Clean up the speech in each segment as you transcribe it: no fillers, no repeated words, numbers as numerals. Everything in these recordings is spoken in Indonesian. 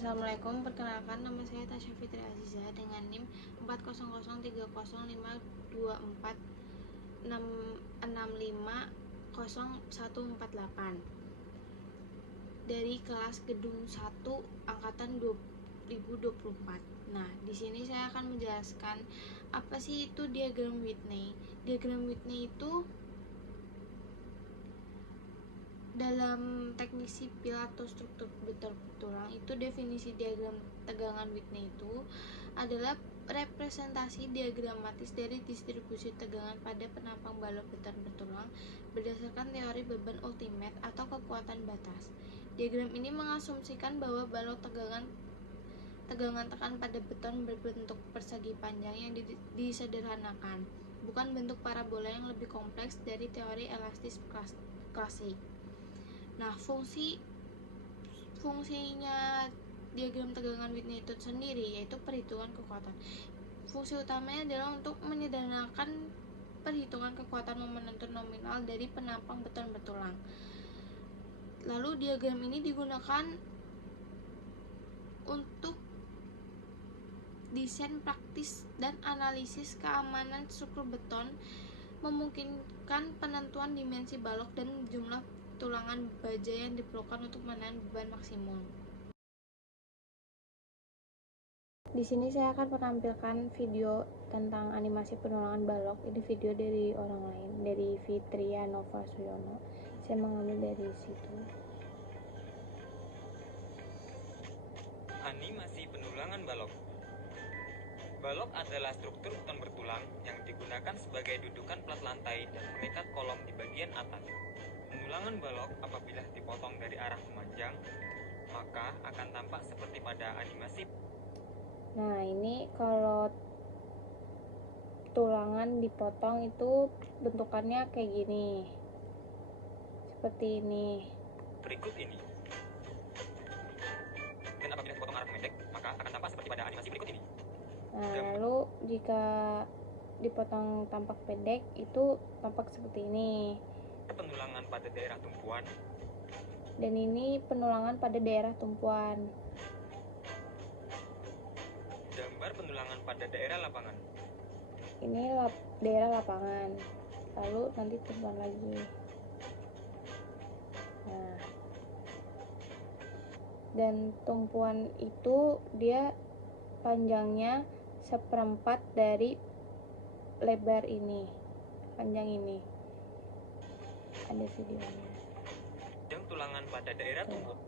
Assalamualaikum, perkenalkan nama saya Tasya Fitri Aziza dengan NIM 40030242466500148 dari kelas Gedung 1 angkatan 2024. Nah, di sini saya akan menjelaskan apa sih itu diagram Whitney. Diagram Whitney itu dalam teknik sipil atau struktur tulang itu definisi diagram tegangan Whitney itu adalah representasi diagramatis dari distribusi tegangan pada penampang balok beton bertulang berdasarkan teori beban ultimate atau kekuatan batas. Diagram ini mengasumsikan bahwa balok tegangan tekan pada beton berbentuk persegi panjang yang disederhanakan, bukan bentuk parabola yang lebih kompleks dari teori elastis klasik. Nah, fungsinya diagram tegangan Whitney itu sendiri yaitu perhitungan kekuatan. Fungsi utamanya adalah untuk menyederhanakan perhitungan kekuatan momentum nominal dari penampang beton bertulang. Lalu diagram ini digunakan untuk desain praktis dan analisis keamanan struktur beton, memungkinkan penentuan dimensi balok dan jumlah tulangan baja yang diperlukan untuk menahan beban maksimum. Di sini saya akan menampilkan video tentang animasi penulangan balok. Ini video dari orang lain, dari Fitria Nova Suyono. Saya mengambil dari situ. Animasi penulangan balok. Balok adalah struktur beton bertulang yang digunakan sebagai dudukan plat lantai dan pengikat kolom di bagian atas. Penulangan balok apabila dipotong dari arah memanjang, maka akan tampak seperti pada animasi. Nah, ini kalau tulangan dipotong itu bentukannya kayak gini, seperti ini. Berikut ini. Dan apabila dipotong arah pendek, maka akan tampak seperti pada animasi berikut ini. Nah, lalu jika dipotong tampak pendek itu tampak seperti ini. Penulangan pada daerah tumpuan. Dan ini penulangan pada daerah tumpuan. Gambar penulangan pada daerah lapangan. Ini daerah lapangan. Lalu nanti tumpuan lagi. Nah, dan tumpuan itu dia panjangnya 1/4 dari lebar ini, panjang ini. Ada videonya. Dan tulangan pada daerah tumpuan.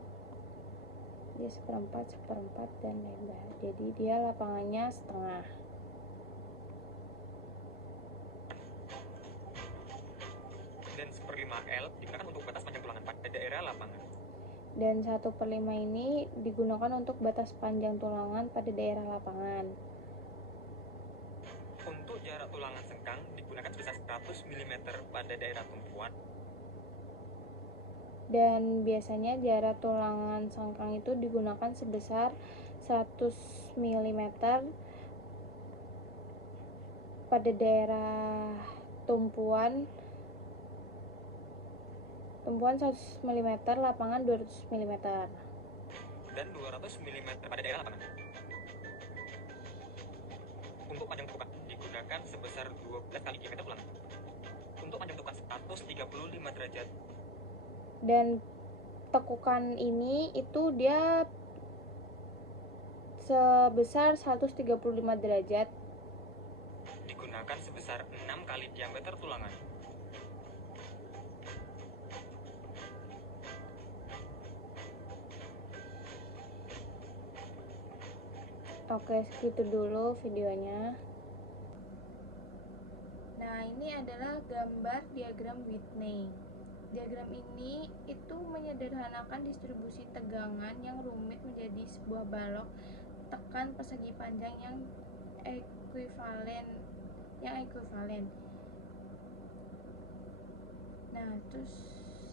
Dia 1/4 dan lebar. Jadi dia lapangannya setengah. Dan 1/5 L digunakan untuk batas panjang tulangan pada daerah lapangan. Dan 1/5 ini digunakan untuk batas panjang tulangan pada daerah lapangan. Untuk jarak tulangan sengkang digunakan sebesar 100 mm pada daerah tumpuan. Dan biasanya jarak tulangan sengkang itu digunakan sebesar 100 mm pada daerah tumpuan 100 mm, lapangan 200 mm. Dan 200 mm pada daerah lapangan. Untuk panjang tukan digunakan sebesar 12 kali diameter tulangan. Untuk panjang tukan 135 derajat. Dan tekukan ini itu dia sebesar 135 derajat. Digunakan sebesar 6 kali diameter tulangan. Oke, segitu dulu videonya. Nah, ini adalah gambar diagram Whitney. Diagram ini itu menyederhanakan distribusi tegangan yang rumit menjadi sebuah balok tekan persegi panjang yang ekuivalen. Nah, terus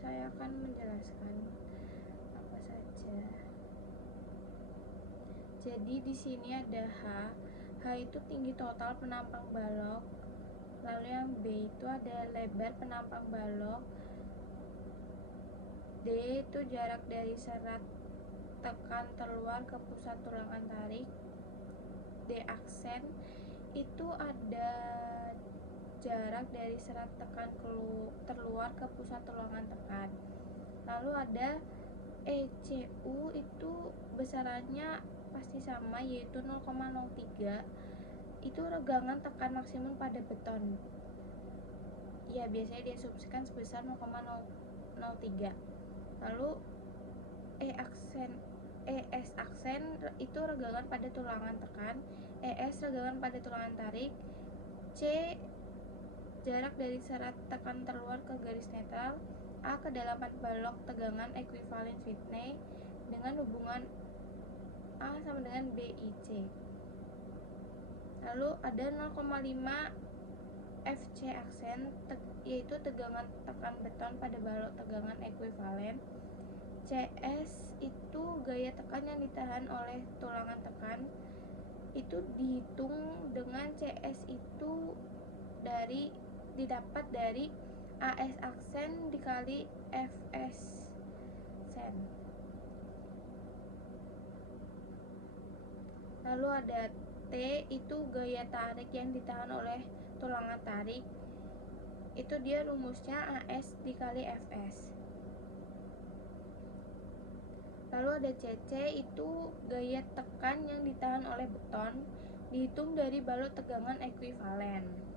saya akan menjelaskan apa saja. Jadi di sini ada H. H itu tinggi total penampang balok. Lalu yang B itu ada lebar penampang balok. D itu jarak dari serat tekan terluar ke pusat tulangan tarik. D aksen itu ada jarak dari serat tekan terluar ke pusat tulangan tekan. Lalu ada ECU itu besarannya pasti sama, yaitu 0,03. Itu regangan tekan maksimum pada beton. Ya, biasanya diasumsikan sebesar 0,03. Lalu ES aksen itu regangan pada tulangan tekan, ES regangan pada tulangan tarik, C jarak dari serat tekan terluar ke garis netral, A kedalaman balok tegangan ekuivalen Whitney dengan hubungan A sama dengan BIC. Lalu ada 0,5 FC aksen yaitu tegangan tekan beton pada balok tegangan ekuivalen. CS itu gaya tekan yang ditahan oleh tulangan tekan. Itu dihitung dengan CS itu didapat dari AS aksen dikali FS sen. Lalu ada T itu gaya tarik yang ditahan oleh tulangan tarik. Itu dia rumusnya AS dikali FS. Lalu ada CC itu gaya tekan yang ditahan oleh beton, dihitung dari balok tegangan ekuivalen.